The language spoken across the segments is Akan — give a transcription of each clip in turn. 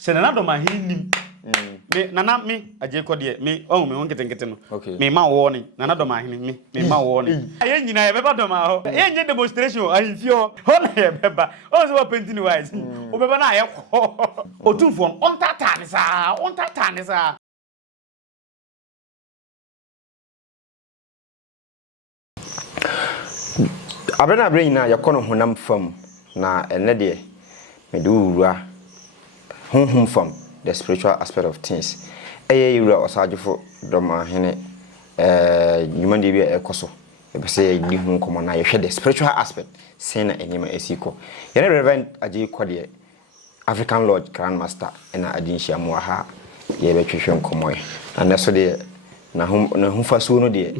se na do ma hini me nana me aje ko de me o me won ketenkete no me ma wo ni nana do ma hini me ma wo ni aye nyina ye beba do ma ho ye nye demonstration ahimfie ho na ye beba o so painting wise o beba na aye ko Otumfuo on tata ni sa Abena brain na yakono honam fam na ene de me do wura honhom fam the spiritual aspect of things wura osajefo Dormaa Hene nyuma de bia ekoso e be say di hu komo na ye hwe the spiritual aspect say na enima esiko ye Reverend Aje Kwadie African Lord Grand Master na adinhia mo ha ye be twehwe komo na so de na hu faso no de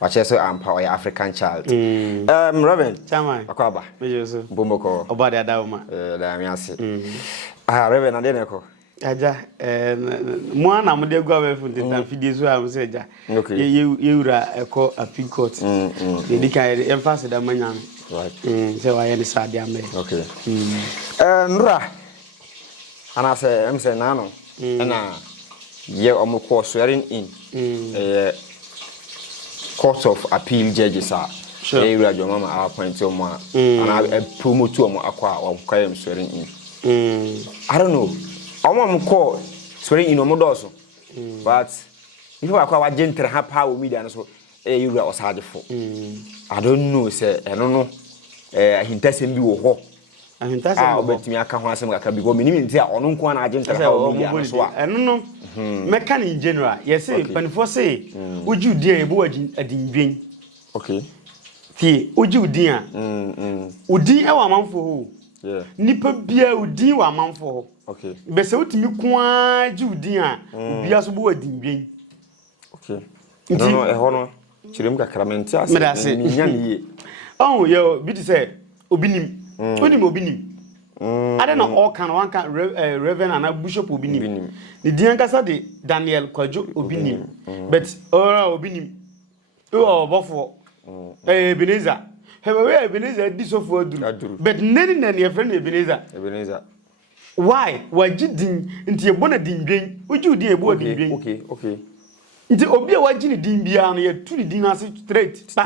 wache so ampa o African child Reverend Techiman akwaba mejeso bomboko oba de adawma da mi ase Reverend ade ne ko aja mo ana mo de gwa we funtintan fidie so am se aja ye wura eko appeal court ye di kan emphasis da manya right se wa ye ni sade ame okay nra ana se em se na no na ye omko swearing in Court of Appeal judges are wura jomama appoint o mo ana promote o mo akwa o kwayem swearing in I don't know I'm call swearing in omodoso but if I kwa gentle ha pa o media so you were osadefo I don't know say eno no ahintasem bi wo ho ahintasem obetimi aka ho asem aka bi go minimi ntia ono nko na gentle ha o media so a eno no meka in general yes say panifo say oju din ebo adindwen okay tie oju din a odin e wa manfo ho yeah nipa bia odin wa manfo ho okay bese utimi kwa judin a bia so bo adindwen okay no no chirem kakramenti ase nya niye oh yo bi ti say obinim onim obinim ade na all can one can reverend and bishop obinim the din kasa de Daniel Kwajo obinim but ora obinim o obofo Ebenezer hewe Ebenezer disofo aduru but nani e friend Ebenezer why wajidin nti ebona dindwen oju din ebo dindwen okay nti obi a wajini din bia no ye tu ni din ase straight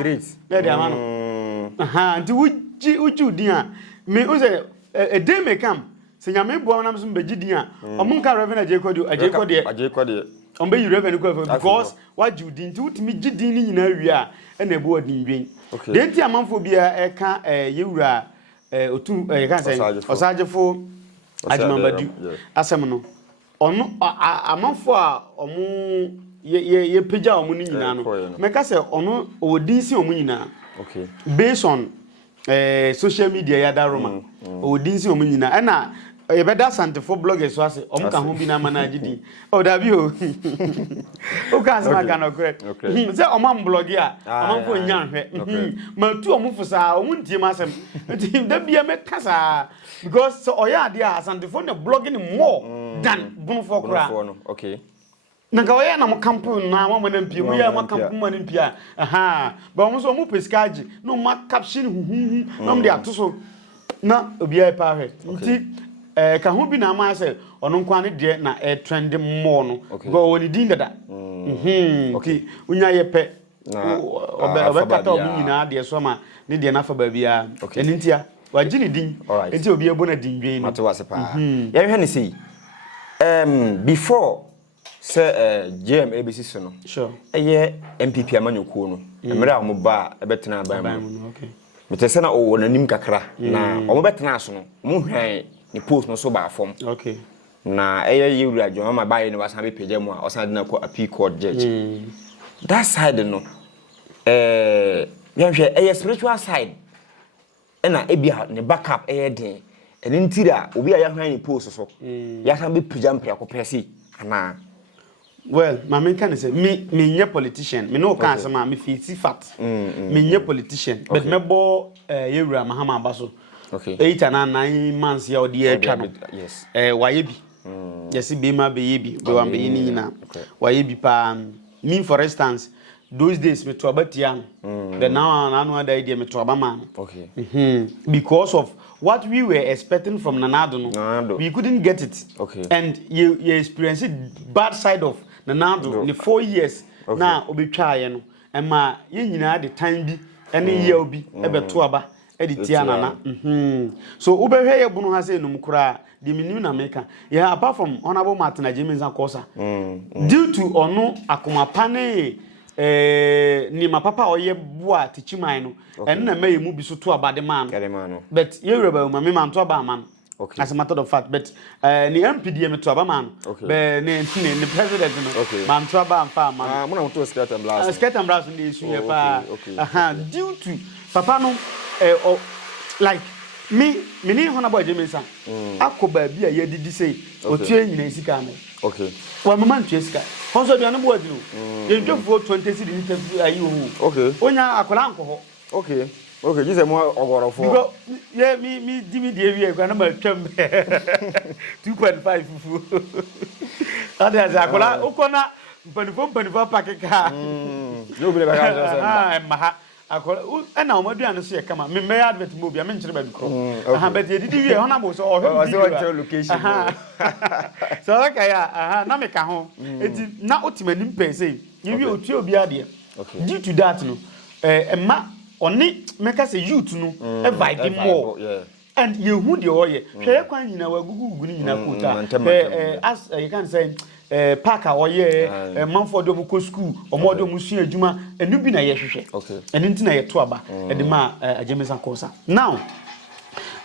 na dia ma no nti oju din a me o say a day may come se nyame bo na mso beji din a omunka Reverend Aje Kwadie ombe you Reverend Kwadie because waju din nti utimi gidin ni nyina wi a na ebo dindwen den ti amanfo bia e ka yewura otu kan say osajefo Ajimambadu asem no ono amanfo a omo ye peja omo ni nyina no meka say ono odinsi omo nyina okay based on social media ya Dormaa odinsi omo nyina na ye beda santefo bloggers so ase omo ka ho bi na manage di o da bi o o ka sama ka no correct say omo blog ya omo fo nya hwe ma tu omo fo sa omo ntie ma asem da bia meka sa because so oya ade a santefo na blogging more than bunfo kra okay na ka oya na mo campaign na mo na mpie mo ya mo campaign mo na mpie ba omo so mo pescaji no ma caption no mo de atoso na obi ai pa hwe nti ka ho bi na ma say ono nkwa ne de na trend more no go woni din dada okay unya ye pe obe kata obi nyina de so ma ne de na fa ba bia eni ntia wagini din enti obi ebo na dindwen no mato wase pa ya hwe ne sei before say GM ABC so no sure eye MPP amanyokuo no emre a mo ba ebetena ban mu okay metese na o nanim kakra na o mo betena so no mo hwan ni post no so ba fom okay na eye yewura Jomama ba ye no wasan be page mu a osan de na ko appeal court judge that side no ya hwe eye spiritual side ena ebia ne backup den eni ntira obi a ya hwan ni post so ya san be pija mpia ko pesi ana well my main can say me nye politician me no can say ma me fit fact me nye politician but me bo yewura mahama abaso okay 8 and 9 months ya odi etwa no yes waye bi yes be ma be ye bi be wan be ni na waye bi pa me for instance those days me to about young. Then now I know that idea me to about man. Okay. Because of what we were expecting from Nanado, we couldn't get it. Okay. And you experienced bad side of Nanado in the 4 years. Now obi try no. And ma yin the time be any year be ebe to aba editia nana. So ubehwe ye bunu ha say num kura the menu na meka. Yeah, apart from honorable Martin Ajimenza Kosa. Due to ono akomapane ni mapapa oye bua Techiman no and na may mu bi so to aba de man. But ye reba ma me man to aba man. As a matter of fact, but ni MPD me to aba man. Be ni president no man to aba am man. Mo na to skirt and blouse. Skirt and blouse dey issue here pa. Due to papa no like me ni honorable Ajimenza. Akoba bi a ye didi say otua nyina sika me. Okay. Wa mama ntua sika. Honso do anabo adiro. Ye ntwefo 20 cedi ni tafi ayi ho. Okay. Onya akola nko ho. Okay. Okay, just more ogorofo. Because yeah, me give me the area kwa na ma twam 2.5 fufu. Ada za akola ukona mpanifo pakeka. No be baka so. Ma akola na o maduane so ye kama me me advert mo bia me nkyere ba bikro. But ye didi wie honorable so o hwe location. So okay ya na me ka ho. Eti na otimanim pe say ye wie otu obi ade. Due to that no ma oni meka say youth no e vibe more. And you who the oye hwe kwan nyina wagugu ni nyina kota as you can say park oye manfo do mu school omo do mu sua adwuma enu bi na ye hwehwe enu nti na ye to aba e de ma Ajimenza Kosa now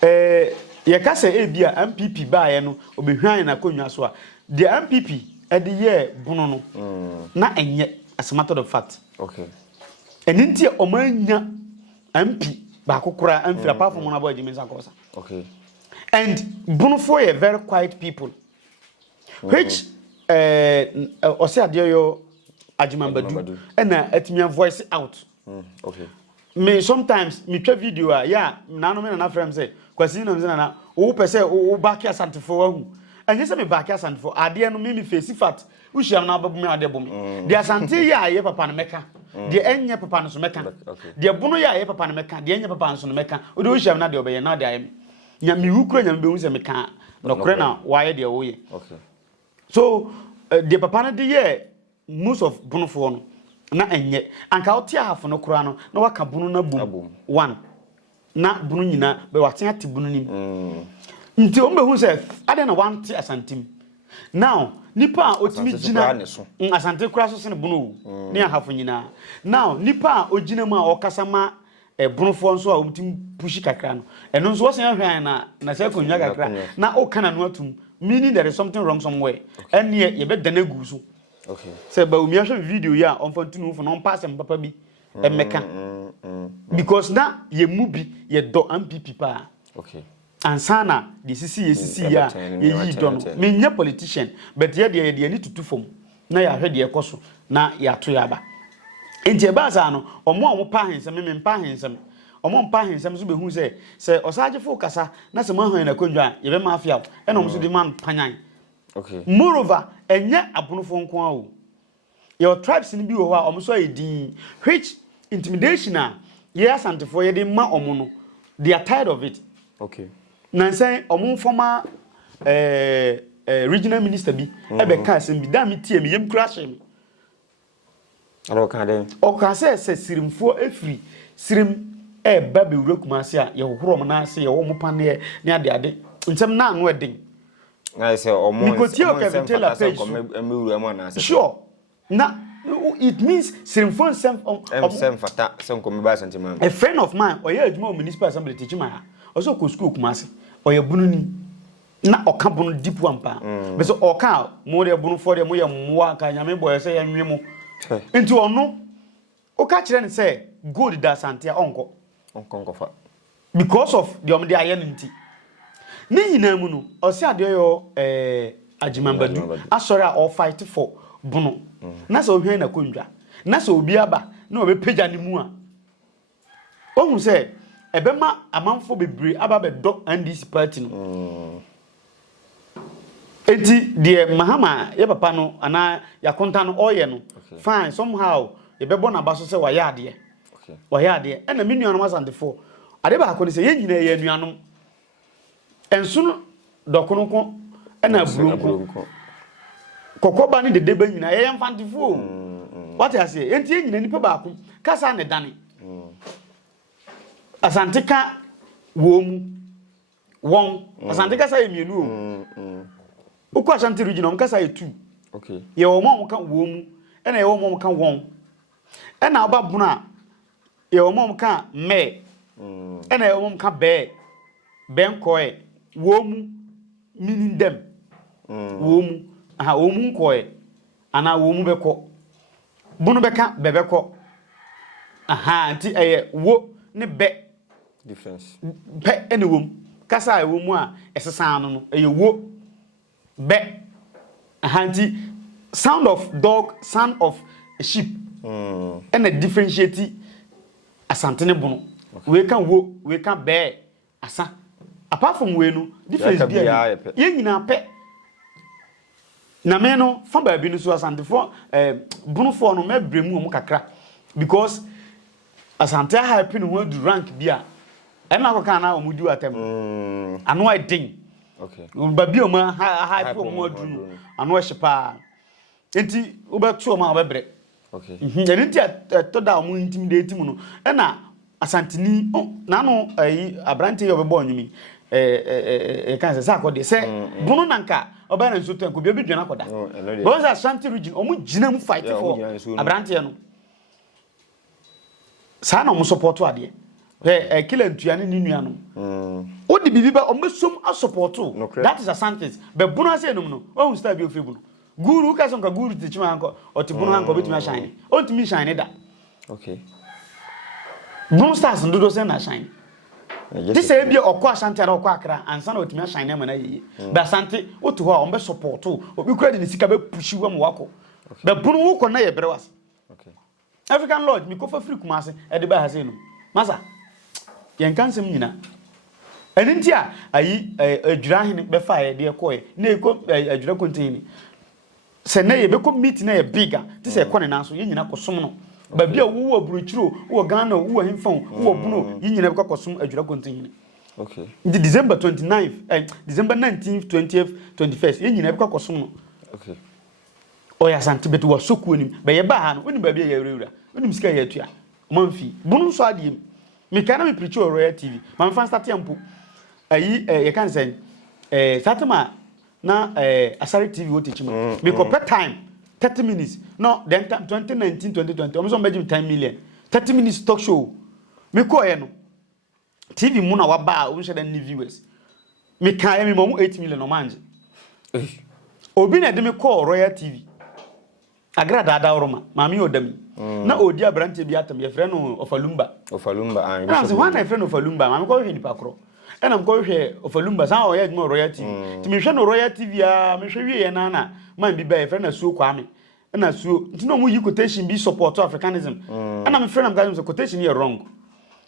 ye ka say e bia MPP ba ye no obehwan na konwa so a the MPP e de ye bunu no na enye as a matter of fact enu nti omanya MP ba kokora amfira apart from Honorable Ajimenza Kosa. And bunu for a very quiet people which ose adeyo Ajimambadu and etimian voice out. Me sometimes me twa video yeah na no me na frame say kwasi no me na wo pese wo back asantefo wahu anye se me back asantefo ade no me face fat wo hia na ababu me ade bom de asante ya ye papa no meka de enye papa no so meka de bunu ya ye papa no meka de enye papa no so meka wo de wo hia na de obeye na de ayem nya me wukura nya me be hu se meka no kore na waye de wo ye so the papa no de ye most of bunu fo no na enye anka otia hafo no kura no na waka bunu na bum one na bunu nyina be waten ate bunu nim nti o mbehu se ade na wante asantim now nipa otimi gina asante kura so se ne bunu ne hafo nyina now nipa ogina mu a okasa ma bunu fo nso a omtim pushi kakra no eno nso wosen hwan na se konwa kakra na o kana no atum meaning there is something wrong somewhere and ye be dana gu so. Say ba umi ahwe video ya on fantunu fo no pass em papa bi emeka because na ye mubi ye do MPP pa ansana the CC ya ye yi do no me nya politician but ye de ni tutu fom na ya hwe de ekoso na ya to ya ba enti e ba sa no omo pa hensem me mpa hensem omo mpa hensem so be hu se osaje fo kasa na se mahwan na kondwa ye be mafia e no so de man panyan. Moreover, enye abunofo nko a o. Your tribes ni bi wo ha omo so edin which intimidation ye asantefo ye de ma omo no. They are tired of it. Na say omo former regional minister bi e be ka asem bi da me tie me yem kura hye me. Aro ka den. O ka say sirimfo efri sirim ba be wura Kumasi a ye hohoro mo na ase ye wo mo pane ne ade nsem na anu eden. I say almost sure. Now it means Sirimfon a friend of mine or yeah municipal assembly Techiman also go school Kumasi or your bununi na okabunu deep wampa but so oka more de bunu for dem moya mwa ka nyame boy say yanwemo into ono oka kire say gold da santia onko fa because of the identity. Ni nyina mu no osi ade yo Ajimambadu asori a all fight for bunu na so hwan na kondwa na so obi aba na obepeja ni mu a ohun se ebema amanfo bebre aba be do NDC party no enti de mahama ye papa no ana ya konta no oye no fine somehow yɛbɛbɔ na ba so sɛ wayɛ ade Okay. wayɛ ade ɛna me nuanom asantefo ade ba akɔ ne sɛ yɛn nyina yɛ nuanom enso no dɔkonoko ɛna aburonko kokoba ne dede ba nyina yɛ mfantefo what I say enti yɛn nyina nipa baako kasa ne dane asanteka wo mu won asanteka sa yɛ mienu o ukɔ asante region on kasa yɛ 2 okay yɛ wo mo ka wo mu ɛna yɛ wo mo ka won ɛna ɔba bunu a yɛ wo mo ka me ɛna yɛ wo mo ka be nkɔɛ wo mu meaning them wo mu aha wo mu nkɔɛ ana wo mu bɛkɔ bunu bɛka bɛbɛkɔ aha nti ɛyɛ wo ne be difference pɛ ɛna wo mu kasa a wo mu a ɛsesan no ɛyɛ wo be aha nti sound of dog sound of a sheep ɛna differentiate asante ne bunu we kan wo we kan be asa apart from we no difference bi ye nyina pɛ na me no fa ba bi no so asante fo bunu fo no mebremu mu kakra because asante ha happy no do rank bi a ɛna ko kan na o mu di atem ano I din okay ba bi o ma happy o mu adu ano hyepa enti wo beto o ma obebre okay enti to da o mu intimidate mu no ɛna asantini na no abrante ye obebo onwumi kan se akode se bunu nanka oba na nso tanko bi dwana koda because asante region o mu gina mu fight for abrante no sa na o mu support ade kila ntuane ni nuanom o di bibi ba o mesom a support that is asante be bunu ase enum no o hu star bi o fe bunu guru ka so nka guru Techiman anko o ti bunu anko betumi shine o ti mi shine da okay bunu stars ndodo se na shine this say bi okwa asante na okwa akra ansa na otumi shine na yeye be asante otu ho a o be support obi kura de sika be pushi wa mo wako be bunu wo ko na ye bere was okay African Lord mi ko fa free Kumasi e de ba ha se no masa yen kan sem nyina enti a ayi adwura hene be fa ye de ko ye na eko adwura contain se na ye be ko meet na ye bigger ti se ko ne na so ye nyina ko som no ba bia wo aburuchiro wo Ghana wo hemfon wo bunu ye nyina be ko som adwura contain okay the December 29th December 19th 20th 21st ye nyina be ko som no okay oya santi betu wa soku onim be ye ba ha no onim ba bia ye rewura onim sika ye atua manfi bunu so adiem me kana me preach o Royal TV man fan start ampo ayi ye kan say satama na Asari TV wo Techiman me ko per time 30 minutes no then 2019 2020 almost make 10 million 30 minutes talk show me ko ye no TV mu na wa ba o share the viewers me kan me mo 8 million o manje obi na de me ko Royal TV agrada adawroma mami odami na odi abrante bi atam ye frɛ no ofalumba na so wan na frɛ no ofalumba mami ko hwe nipa kro ɛna mko hwe ofalumba san o ye adwuma Royal TV ti me hwe no Royal TV a me hwe wie ye na na man bi ba ye frɛ na suo kwame ɛna suo nti no mu yi quotation bi support Africanism ɛna me frɛ na mka quotation ye wrong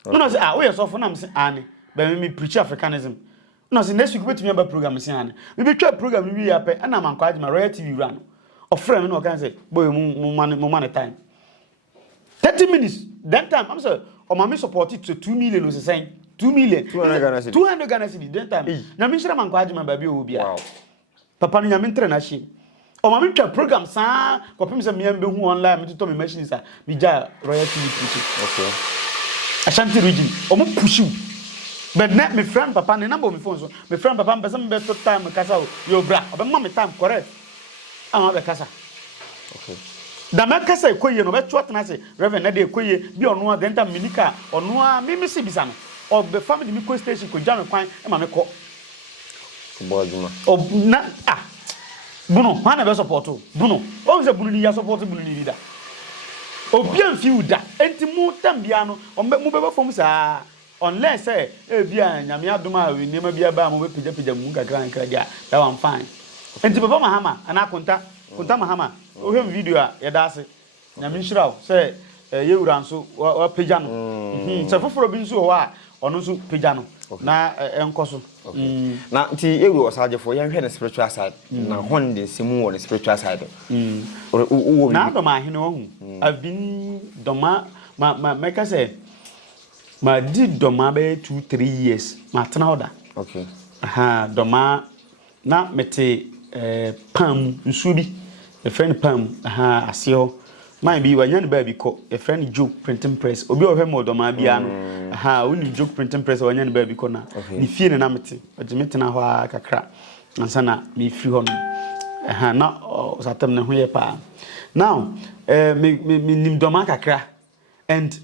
no say we ye so for na me say ane ba me preach Africanism no say next week betumi aba program say ane me be twa program bi ya pe ɛna man kwa adwuma Royal TV run of friend no can say boy mo man time 30 minutes that time I'm say o ma me support it to 2 million o say 2 million 200 Ghana cedi that time na me shira man kwa adwuma ba bi o bia papa no nya me ntre na hye o ma me twa program saa ko pem say me am be hu online me to me machines a me ja Royal TV okay Ashanti region o mo push you but net me friend papa ne number me phone so me friend papa me person be to time kasa yo bra o be ma me time correct ama be kasa okay da me kasa ekoye no be chot na se reverend na de ekoye bi ono a denta minika ono a me si bisa no o be family mi ko station ko jam kwan e ma me ko bojuma o na bunu ha na be support bunu o se bunu ni ya support bunu ni leader obi amfi uda enti mu tambia no mu be fom sa unless bia nyame adoma we nema bia ba mu be pija mu kakra dia that one fine enti baba mahama ana konta mahama o hem video a ye da ase nyame nhiraw se ye wura nso wa pija no se foforo bi nso wa ono nso pija no na enkoso na nti ewe osaje for yan hwe the spiritual side na hon de simu wo the spiritual side na do ma hene ohu I've been doma ma make say ma di doma be 2-3 years ma tena oda okay doma na mete pam nsu bi a friend pam aseo man bi wanya ne ba bi ko a friend joke printing press obi o hwe mo doma bia no woni joke printing press wanya ne ba bi ko na ni fie ne na mete ojimete na ho kakra ansa na me free ho no na satem ne ho ye pa now me nim doma kakra and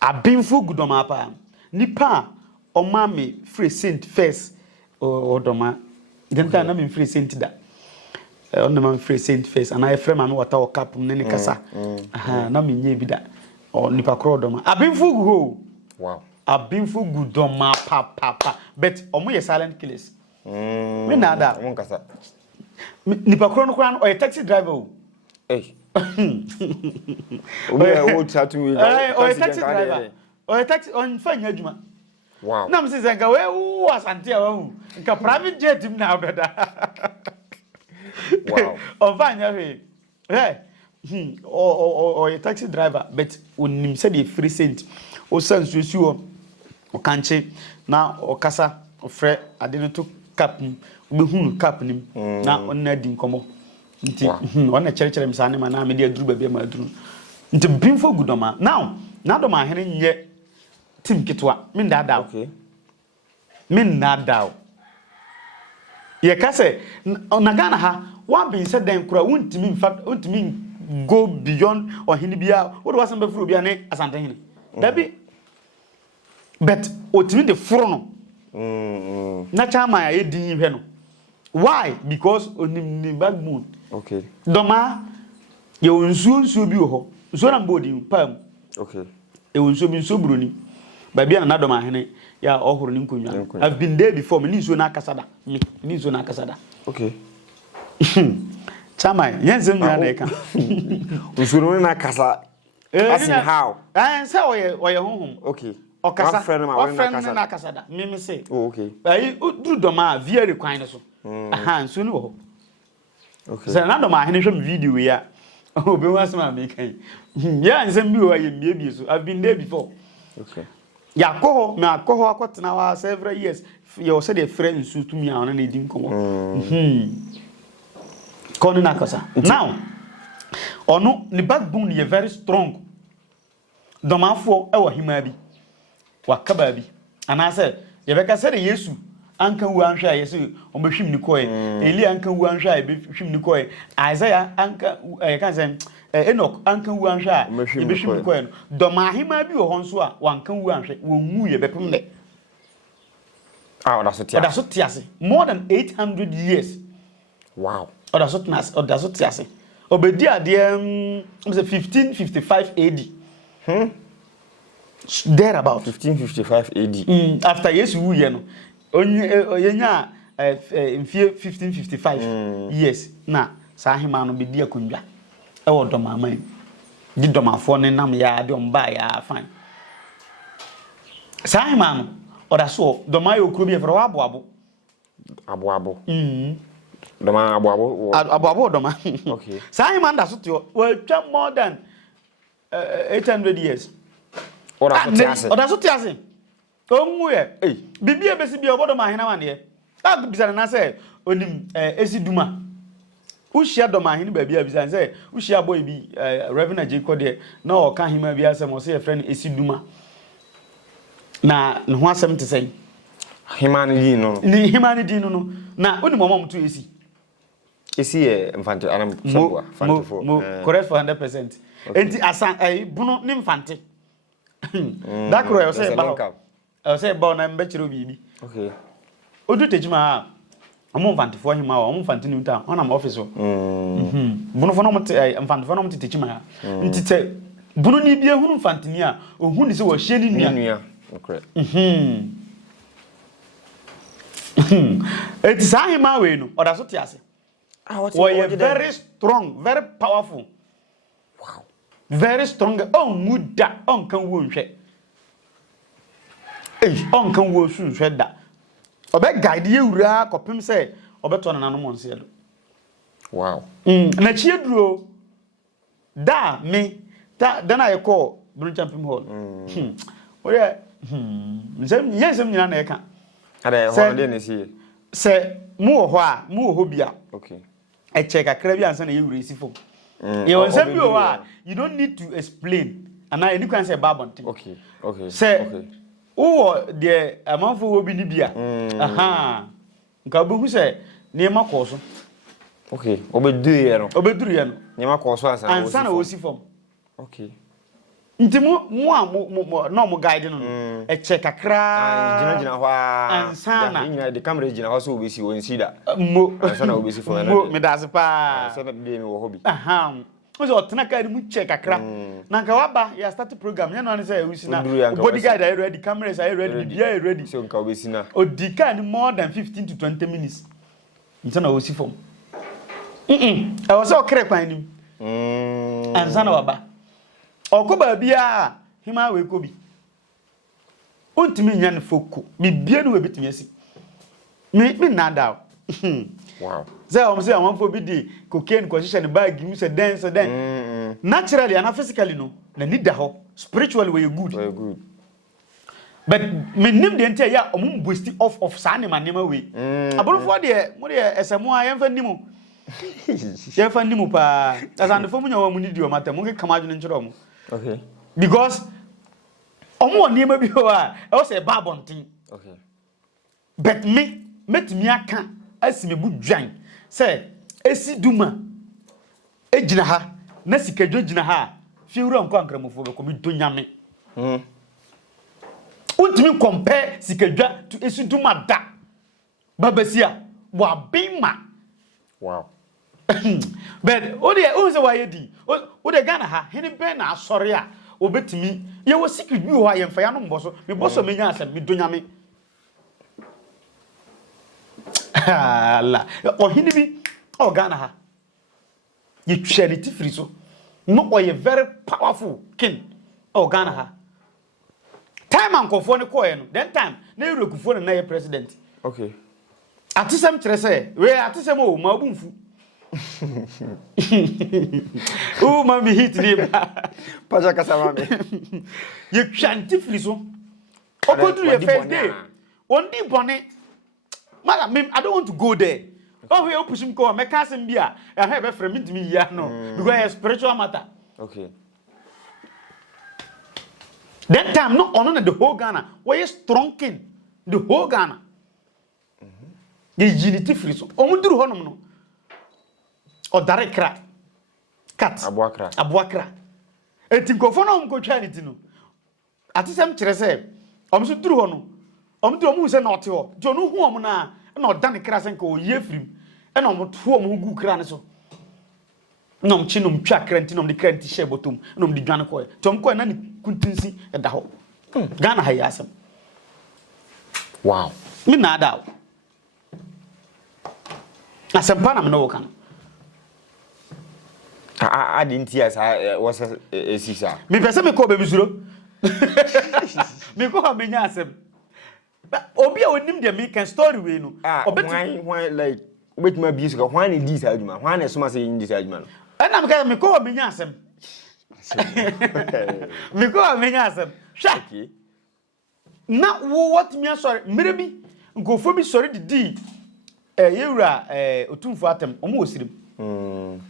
I've been for good doma pa nipa o ma me free saint first o doma denta na me free saint da on the man free saint first and I frame ma me water o cap ne kasa na me nye bi da o nipa kro doma I've been for go wow I've been for good doma pa but omo ye silent killers me na da won kasa nipa kro no kra no o taxi driver o we o tatu we o taxi driver o taxi on fanya adwuma wow na me say ga we wo asante a wo nka private jet im na obeda wow o fanya we o taxi driver but onim say the free cent o sansu si o kanche na o kasa o frɛ ade no to cap be hunu cap nim na onna di nkomo nti onna kyerɛkyerɛ mi sa ne ma na me de aduru ba bia ma aduru nti binfo gudoma now na do ma hene nye tim kitwa min da da okay min na da ye ka se na Ghana ha one bin said den kura wontimi in fact wontimi go beyond or hene bia what was am be furu bia ne asante hene da bi but otimi de furu no na chama ya edin hwe no why because onim ni backbone okay doma ye onsuo bi wo ho nsuo na mbodi pam okay e onsuo bi nsuo broni ba bia na doma hene ya ohoro ni nkonwa I've been there before me ni nsuo na kasada me ni nsuo na kasada okay chama yensem nya na ka nsuo na kasa as in how say oye honhom okay okasa friend na kasada me say oh okay ayi du doma via require so nsuo ni wo ho okay say na doma hene hwe video ya obi wasema me kan ya nsem bi wo ya mbie so I've been there before okay ya koho me akoho akotena wa several years you said the friend nsu tumi a ona na edi nkomo koni na kasa now ono ni backbone is very strong domafo e wo hima bi wakaba bi ana say ye beka say de Yesu anka wu anhwa Yesu o be hwim ni koe Eli anka wu anhwa e be hwim ni koe Isaiah anka ye kan say Enoch anka wu anhwa e be hwim ni koe no doma hima bi wo honso a wanka wu anhwa wo wu ye be pem ne oda so tiase more than 800 years wow oda so tiase obedi ade 1555 AD there about 1555 AD after Yesu wu ye no onyenya 1555 years na sa hima no bedi akondwa e wo doma man di domafo ne nam ya de omba ya fine sa hima no oda so doma yo kuro bi e fro abo doma abo doma okay sa hima nda so to we twa more than 800 years oda so tiase onwu ye bibia besi bia obodo ma hena wane a bisa na say onim esiduma ushia do ma hena ba bia bisa say ushia boy bi Reverend Jacob de na o ka hima bia say mo say e friend esiduma na ne ho asem te say humanity no na onim mom to esi infante anam so correct for 100% enti asan bunu ni infante that crow you say ba I say ba na mbechiro bibi okay odu Techiman amo infante fo hima o amo infante ni nta ona ma office bunu fo no mo infante fo no mo Techiman nti te bunu ni bia hunu infante ni a ohun ni se wo hye ni nua okay it is hima we no oda so tiase we very strong very powerful wow very strong on muda on kan wo nhwe on kan wo sun hweda obe guide ye wura kopem say obeto na nanom onse do wow na chie duro da me da na ye call Blue Champion Hall oye yesem nyina na ye ka ade ho de ne sie se mu wo ho a mu wo ho bia okay e check akra bi ansa na ye wura isi fo ye won say bi o a you don't need to explain and I any can say babonti okay say wo de amanfo wo bi ni bia aha nka obehu say ne ma ko so okay obeduru ye no ne ma ko so ansa na wo si fom okay nti mo no mo guide no e check akra gina ho ansa na nyina de camera gina ho so obesi won si da mo ansa na obesi fo na mo me da se pa ansa na de mi wo hobi aha ozo otena ka ni mu check akra na nka waba ya start program ya no an say we na bodyguard are ready cameras are ready bia are ready so nka obesi na odika ni more than 15 to 20 minutes nti na osi fom I was so kre kwan nim ansa na waba okoba bia hima we ko bi ontimi nya ne foko me bia no we bitimi asi me nada wow say am say am fo bi di cocaine ko shisha ne bag you say dance naturally and physically no na need da ho spiritually we good very good but me nim de ente ya omum bosti of sa ne manema we abolofo de mo de esemo a yemfa nimu yemfa nimu pa asandefo mu nya wa mu ni di o matam mo ke kama adwene nchiro mo okay because omo onima bi ho a e wo say babontin okay but me metimi aka asime bu dwan say esi duma ejina ha na sikadwo jina ha fi wura nko ankramofo be ko mi do nyame untimi compare sikadwa to esi duma da babasia wa bima wow but o say why di o de Ghana ha Hene ben na asori a obetimi ye wo secret bi ho a ye mfa ya no mboso me boso menya asem mi do nyame la o Hene bi o Ghana ha ye charity free so no o ye very powerful king o Ghana ha time ankofo ne koye no then time na Eurokufo na ye president okay atisem kire say we atisem o ma obumfu oh mami hit ni ba paja kasa mami ye chanti friso okodru ye first day on di bone mala me I don't want to go there oh we opushim ko me ka sem bia e ha be frame ntimi ya no because it's spiritual matter okay that time no on the whole Ghana we strong king the whole Ghana ye unity friso omuduru honom no odare kra cat aboakra etinkofo na omkotwa ni ti no atesem kire se omso duru ho no omduru omu se na ote ho jo no hu om na odane kra se nka oye frim e na omto om gu kra ne so na omchi no mtwa kra nti no de kra nti she botom na omde dwane ko tom ko na ne kuntinsi e da ho Ghana ha yasem wow mi na da asempa na me no woka no I didn't hear was a sisa. Me pese me ko be bisuro. Me ko ha menya asem. Obi a onim de me kan story we no. Obeti why like obeti ma bi so why na dis aduma. Why na so ma say in dis aduma no. Na me ka me ko ha menya asem. Me ko ha menya asem. Sha. Okay. Na wo what me sorry. Mere bi nkofo bi sorry di yewura Otumfuo atem omo osirim.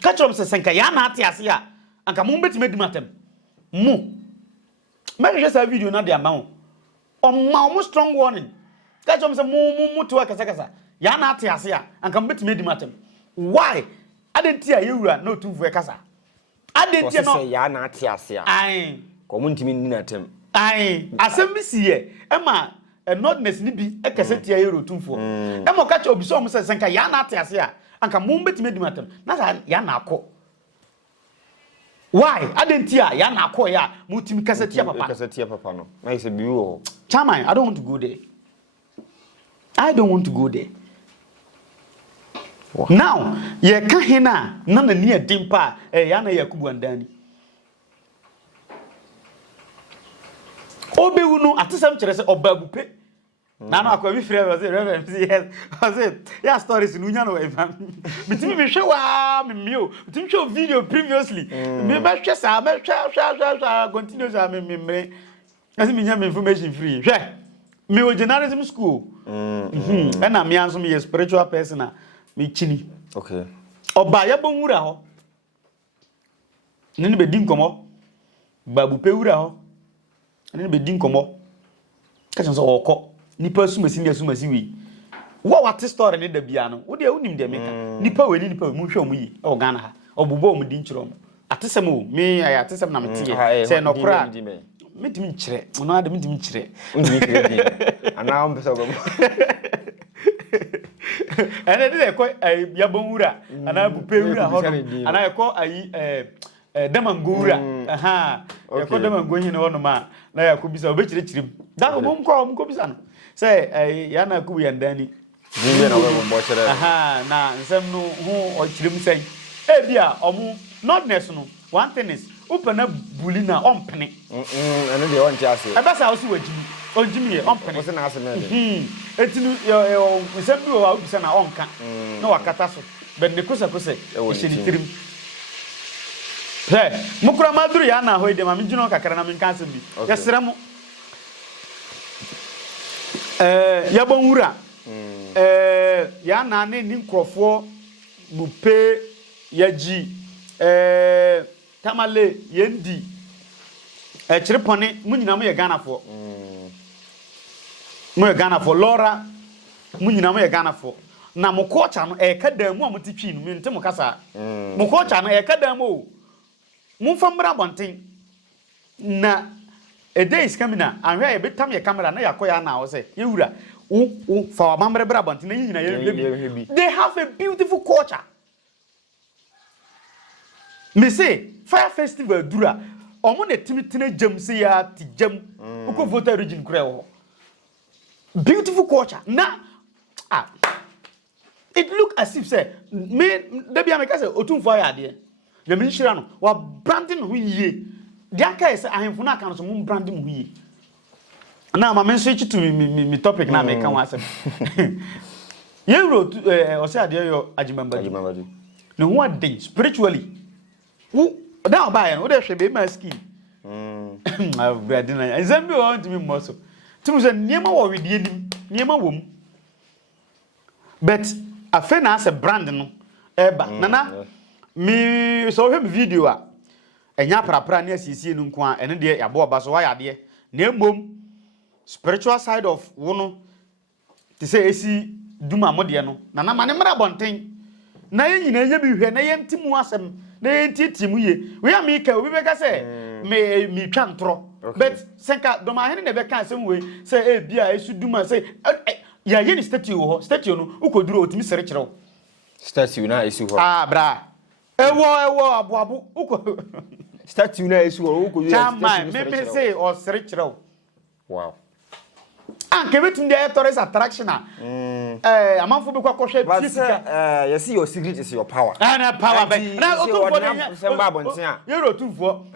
Kachom se senka ya na ate ase a anka mo beti medi matem mo me hwe sa video na de ama wo o ma mo strong warning kachom se mo to akasa ya na ate ase a anka mo beti medi matem why adenti a yewura na Otumfuo e kasa adenti no ya na ate ase a ai ko mo ntimi ni na tem ai asem bi siye e ma nordness ni bi e kasa tia yewura Otumfuo e mo kacho obi so mo se senka ya na ate ase a anka mo beti medi matem na ya na akọ why adentia ya na akọ ya mo timi kasetia papa no na ise bi wo Techiman I don't want to go there wow. Now ye ka Hene na ni edimpa ya na Yakubu andani obewu no atesam kyerɛ sɛ obabupe na no akwa bi frɛ was it reverend yes was it yeah stories no nya no efa bitimi me hwɛ wa me mio bitimi hwɛ video previously me ba hwɛ sa me hwɛ continuous me as me nya me information free hwɛ me o journalism school na me anso me spiritual person na me chini okay oba ya bonwura ho ne be di nkomo babupe wura ho ne be di nkomo ka so okọ nipa sumasi wi wo what story ne da bia no wo de unim de meka nipa we ni nipa mu hwe omu yi o Ghana ha obubo omu di nkyiro atesem o me ay atesem na mete se no kra metimi nkyire ono ade metimi nkyire bi ana o mpesa obamu ene de ko ya bonwura ana bupe wura ho ana e ko ayi damangura aha e ko damango hin no no ma na ya ko bisa obekire kirim da ko bom ko bisa no say ya na ku yandani biye na we mo chere aha na nsem no hu o kirim say bia omu notness no one thing is upana buli na ompene ene de won tiase e basa osi wajimi onjimi ye ompene osi na ase me etinu yo nsem bi wa bisa na onka na wakata so be ne kusa ishini kirim hey mukura maduru ya na hoide ma minjino kakara na minkanse bi yesere mu ya bonwura ya na ne ni nkrofo bupe yaji tamale yendi chirepone munyina mo ye Ghana fo mo ye Ghana fo Laura munyina mo ye Ghana fo na mo culture no kadamu a mo titwi no mente mo kasa mo culture no kadamu o mumfambra bonten na a day is coming na ahwe e betam ye camera na yakoya na wo se yewura wo fa mambre bra bonten na nyina ye they have a beautiful culture me say fire festival dura omo na timitine jam se ya ti jam uko voter region kure wo beautiful culture na it look as if say me debi ameka say Otumfuo ya de na me nhira no wa branding ho yie de aka say ahemfo na aka no so mo branding ho yie na ma men so chitu mi topic na me ka wa asem ye wrote o say ade yo ajimambadi no ho ade spiritually wo da ba ye no de hwe be ma ski abradina example o want me more so timu say niema wo wedie nim niema wom but afa na as a brand no eba nana me so hwe video a enya prapra na asiesie no nko a ene de yabo oba so wa yade na embom spiritual side of wono ti say esi duma mode no nana mane mra bonten na yenyina enya bi hwe na yentimu asem na yentitimu ye we am ika obi beka say me twa ntro but senka doma hene ne beka asem we say bia esu duma say ya ye ni statue ho statue no ukoduro otimi sere kirew statue na esu ho bra ewo abu uko statue na esu ho uko Techiman me say o sere kirew wow anke betum dey tourist attraction amanfo be kwakwohwe fisika you see your secret is your power na power be na Otumfuo na semba abonten a you Otumfuo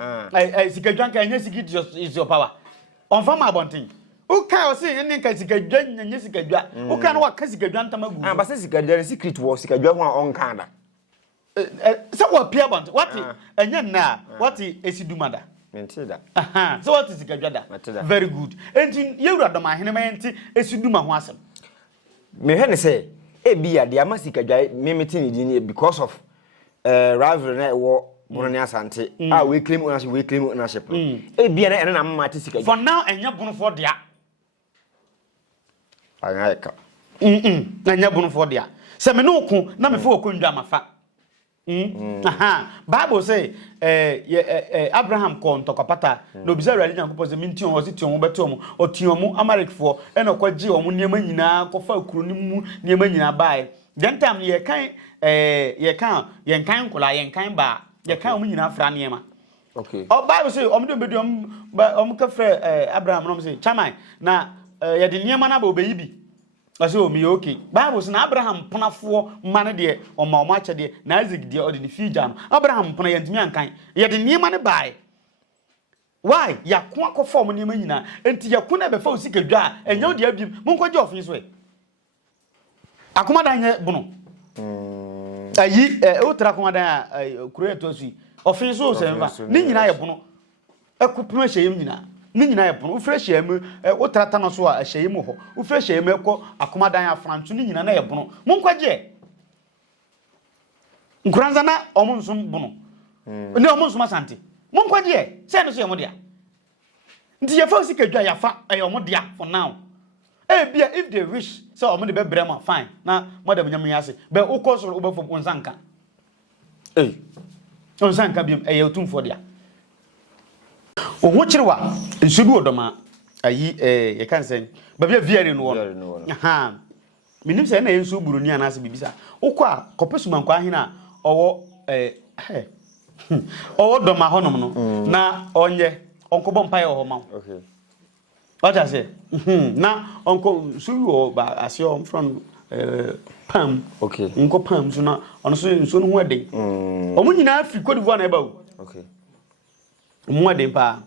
sikadwan ka nya secret is your power on fama abonten uka o say ene ka sikadwan nya sikadwa uka na waka sikadwan tamagu ba say sikadwan secret wo sikadwan ho onka da say what pia bont what enya na what esidumada mentida so what is sikadwada very good enti yewura doma hene mayenti esiduma ho asem me hwe ne say bia de ama sikadwa memeti ni di because of rivalry na wo Bonani asante we claim ownership bia na ene na mama te sikadwa for now enya bono for dia ayaka enya bono for dia se me no ku na me fo okondwa mafa Bible say Abraham ko ntokopata no bisa rali nyankopɔ se minti on ɔsi ti on beto on oti on Amalekfo e no kwaji on niema nyina kofa akuro ni mu niema nyina bae den tam ye kan ye kan kola ye kan ba ye kan on nyina fra niema okay Bible say on do bedu on ka frɛ Abraham no say Techiman na ye de niema na ba obeyibi ase o mi okay Bible say na Abraham ponafo mane de o ma ache de na Isaac de o de future no Abraham pona yantimi ankan ye de niema ne bae why yako akofo mo ne nyina enti yako na be fa osika dwa enyo de abim monko je ofin so e akomadan ye bono ayi otra akomadan kuro to su ofin so se mba ne nyina ye bono ekupema hyeyem nyina ne nyina ye bono ufre hyeyem otra ta no so a hyeyem ho ufre hyeyem ekọ akomadan afrantu ne nyina na ye bono monko je nkuranza na omunsum bono ne omunsum asante monko je se no so ye mo dia nti ye fa osika dwa ya fa omo dia for now bia if they wish so omo de be brema fine na madam nyam yase be ukosoro ubefo onsanka onsanka biem Otumfuo dia oho chirewa nsubi odoma ayi ye kan sen ba bia viare no wo aha minim se na yensu buruni anase bibisa ukọ a kopesuma kwa ahina owo owo doma honom no na onye onkobo mpaye oho ma okay what I say na onko suyo ba asio from pam okay nko pam so na ono so nso no ho ade omo nyina afi Cote d'Ivoire na eba o okay mo ade pa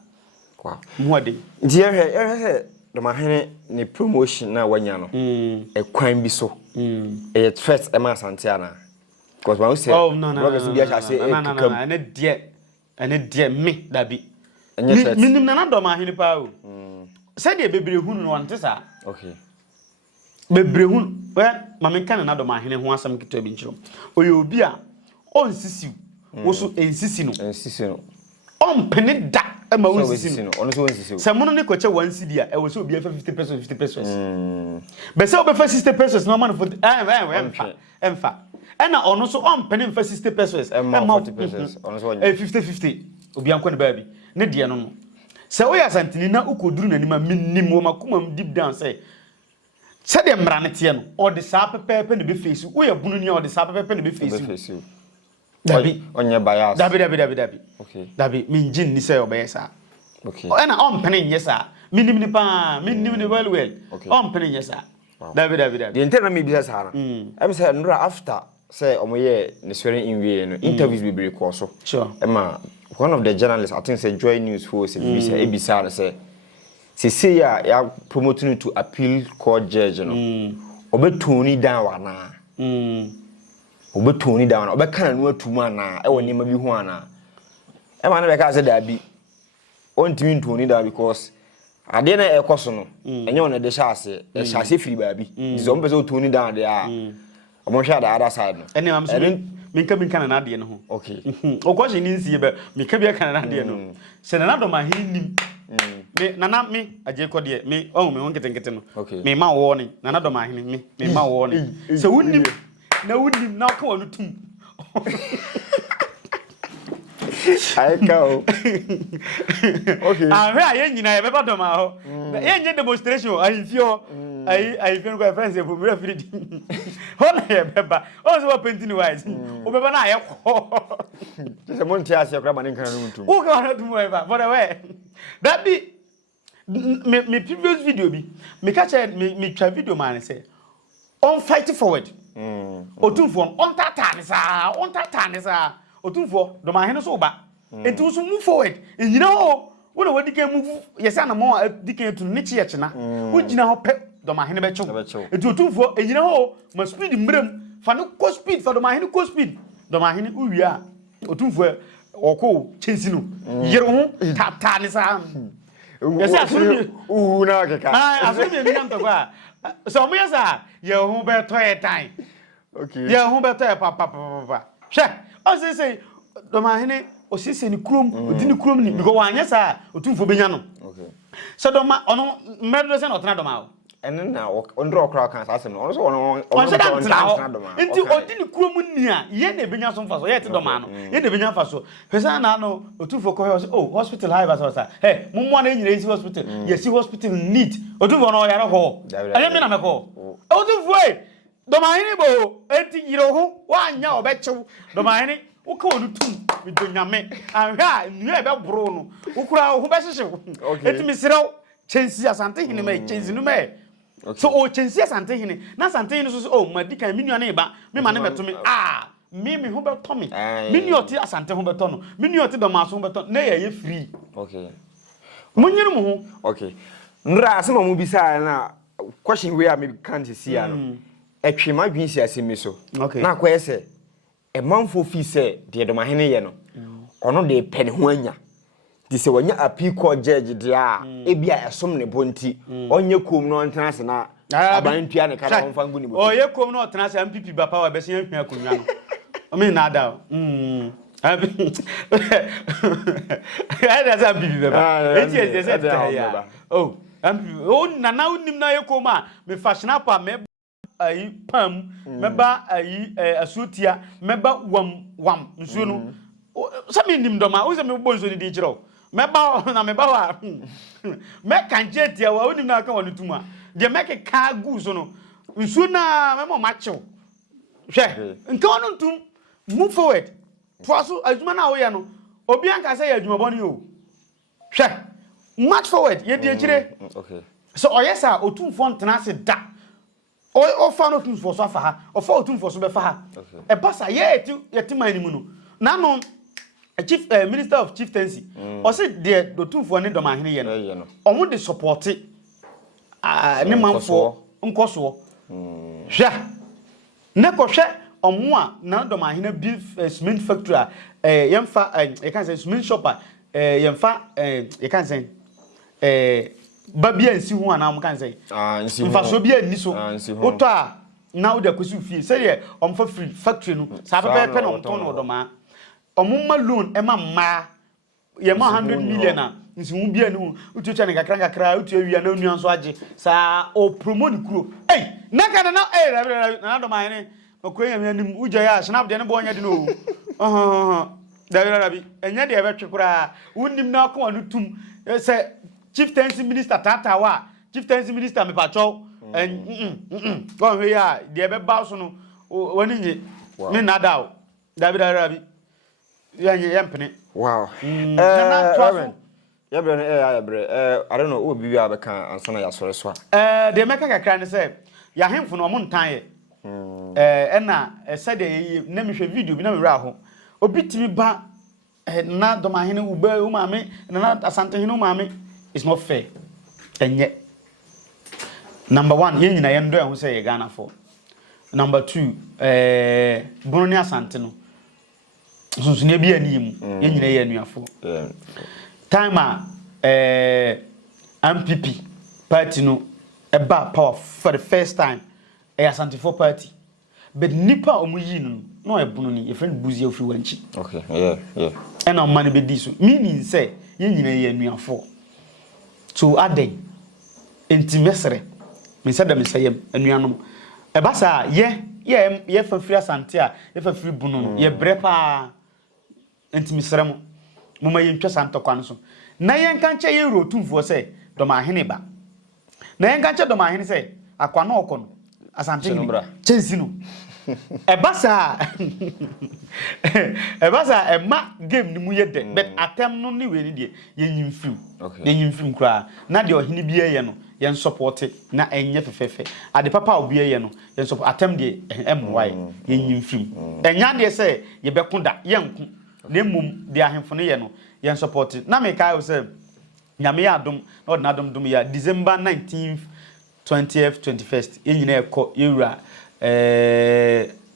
kwa mo ade nti ye Dormaa Hene ne promotion na wanya no kwan bi so e threat e ma sante ana because when we say oh no ene die me dabi minim na Dormaa Hene pa o said ye bebre hunu no wante sa okay bebre hunu we mame kan na Dormaa Hene ho asam kito bi nchiro oye obi a onsisiw wo so ensisi no ompene da ma wonsisi no ono so wonsisi se mono ne kwache 1 cedi a e wo so obi afa 50 pesos be se obi fa 60 pesos no man for emfa ena ono so ompene mfa 60 pesos e ma 40 pesos ono so 50 obi anko ne baabi ne de no se wo ya santini na ukoduru nanima minnim wo makoma deep down say de mrane tie no o de sa pepepe ne be face wo ya bunu ni o de sa pepepe ne be face dabi onye bias dabi okay dabi minjin ni say obeyesa okay o na on pene nyesa minnim ni pa minnim ni well on pene nyesa dabi the internal me business ha na em say nura after say omoye ne swearing in way no interviews be break so sure ema one of the journalists I think say Joy News for say ABC say ya promoting to appeal court judge no obetoni down wana obetoni down obekana no atuma na e woni ma bi hu ana e ma na be ka say da bi ontimi ntoni down because ade na ekoso no enye wona de shase e shase firi ba bi zo mbe so toni down de a omo hwa da other side no ene am so minka na de no ho okay o question ni nsie be minka bi kana na de no se na Dormaa Hene nim me nana me aje ko de me o me honkete no me ma wo ni nana Dormaa Hene me ma wo ni se wunnim na ka wonu tum ai ka o okay ahwe aye nyina ye be ba Dormaa ho ye nye demonstration ahifio ai fien ko friends e bu mi refiri hola ye beba o so painting wise o beba na ye ko se mon ti ase kra manin kan no mutum o ka na tum beba for the way that be me previous video bi me catch me try video man say on fight forward Otumfuo on tata ni sa Otumfuo Dormaa Hene so ba enti so move forward enyina ho wo na wadike move yesa na mo dike tu ne chi ye na wo gina ho pe Dormaa Hene be chew enti Otumfuo enyina ho ma speed mrem fa no ko speed fa Dormaa Hene ko speed Dormaa Hene uwia Otumfuo oko chensi no yero ho tata ni sa yesa asuru uhu na keka asuru bi na ntokwa so mo yesa ye ho be to e tan okay ye ho be to e papa hwe o say Dormaa Hene o sisi ni krom odi ni krom ni because wanya sa Otumfuo benya no okay so Dormaa ono medro se na otena Dormaa o ene na ondro okra kan asem no ono so ono Dormaa enti odi ni krom ni a ye na benya so mfa so ye te Dormaa no ye na benya fa so pesa na no Otumfuo ko say oh hospital high ba so hey mummo na nyina isi hospital ye si hospital neat Otumfuo no yare ho aye me na me ko Otumfuo Dormaa Hene bo enti yiro ho wanya obechew Dormaa Hene uka wonu tum midonyame ahwa nua be bro no ukura ho be hyehye eti misiraw chensi asante Hene me chensi no me so o chensi asante Hene na asante Hene so oh madika mi nua na ba me ma na meto me me ho be to me me nua oti asante ho be to no me nua oti Dormaa so ho be to na ye free okay Munyiru mu. Okay. Nra asema mu bisa na question we am can't see ano. Etwe ma dwinsi asemi so. Na kwa ese e manfo fi se de Dormaa Hene ye no. Ono de pen ho anya. Di se wanya appeal court judge dia e bia esom ne bonti. Onye kom no ntena se na abantua ne kada onfa ngu ni bo. Oye kom no ntena se MPP ba power be se ahwa akonwa no. O me na da. I doesn't be the oh, Nana unim na yekoma, me fashion up a me pam, meba a suitia, meba wam, Zuno. Some in him doma, who's a me bones on the digital. Meba na meba, make and jet ya, wouldn't now come on to ma. They make a car goose on. Sooner, memo macho. Share, and come on to move forward. Twaso adwuma na wo ye no obi anka say adwuma boni o hwe march forward ye die kire okay so oyesa Otumfuo ntena se da o fa no Otumfuo so afa ha o fa Otumfuo so be fa ha e basa ye Techiman ni mu no na no chief minister of chieftaincy o say de Otumfuo ne Dormaa Hene ye no o mo de support ne manfo nkoso hwe ne ko hwe omwa na Dormaa Hene beef cement factory yemfa you can say cement shopper yemfa you can say babia nsi hu ana am kan say nsi hu mfa so bia ni so oto a na wo de kwasu fie say ye omfa free factory no sa pepe no ton no Dormaa omma loan e ma ma ye ma 100 million a nsi hu bia ni hu utucha ne kakra utu awia na onuan so age sa o promote kuro na kana na na Dormaa Hene okoye me anim uja ya snap de ne bo nya de no dabi enya de e betwe kura unim na ko anu tum se chieftaincy minister tata wa chieftaincy minister me pacho go we ya de e be ba so no woni nyi me na dawo dabi ya mpene wow ya bre ya bre I don't know obi wi abeka ansana ya sore so de meka kakra ne se ya hemfo no mo ntan ye ena said na me hwe video bi na me wra ho obi timi ba na Dormaa Hene uba u maame na Asante Hene u maame is not fair enye number 1 ye nyina ye ndo ehun say ye Ghana for number 2 bunu ni Asante no sunsun e bi anim ye nyina ye anuafo time MPP party no eba power for the first time Asante for party but nipa omuyi no e bunu ni e friend buzi ofri wanchi okay yeah and on money be this meaning say ye nyina ye anuafo to aden intimesere me say da me say anuanom e ba sa ye fa free Asante a ye fa free bunu ye bre pa intimesere mo ma ye ntwa Asante kwan so na ye nka nche ye Otumfuo say Dormaa Hene ba na ye nka nche Dormaa Hene say akwa na okono Asante chensi no ebasa ema game ni mu ye de but atem no ni we ni de ye nyim film kra na de ohini bia ye no ye support na enye fefefe ade papa obi ye no ye support atem de emwai ye nyim film enya de se ye bekunda ye nku na mum de ahemfo no ye no ye support na me kai se nyame ya adom na odna adom ya December 19th 20th 21st yenyina ekọ yewura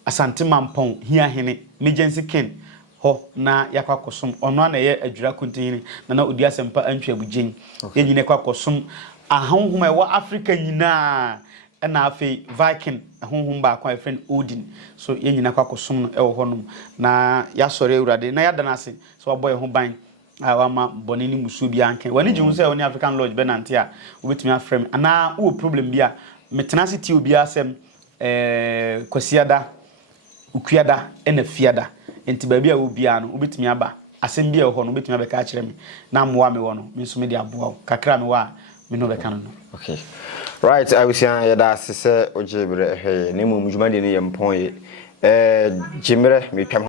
Asante Mampon hia Hene emergency ken ho na yakwa kosom ono na ye adwura kontini na odi asempa antwa bugyen yenyina ekwa kosom ahonhom e wa Africa nyina na afi Viking ahonhom ba kwa friend Odin so yenyina ekwa kosom e wo honom na ya sore ewurade na ya dana ase so aboy ho ban awama bonini musu bia anken wani jihu se woni African Lodge benante a obetimi afrem ana wo problem bia metenacity obi asem kwasiada ukuada ena fiada enti ba bia wo bia no obetimi aba asem bia ho no obetimi abeka a kire me na moa me wo no me so me dia boa kakra me wa me no beka no okay right I wish ya da se ojebre he ne mu mujuma de ne yempon ye jimre me twam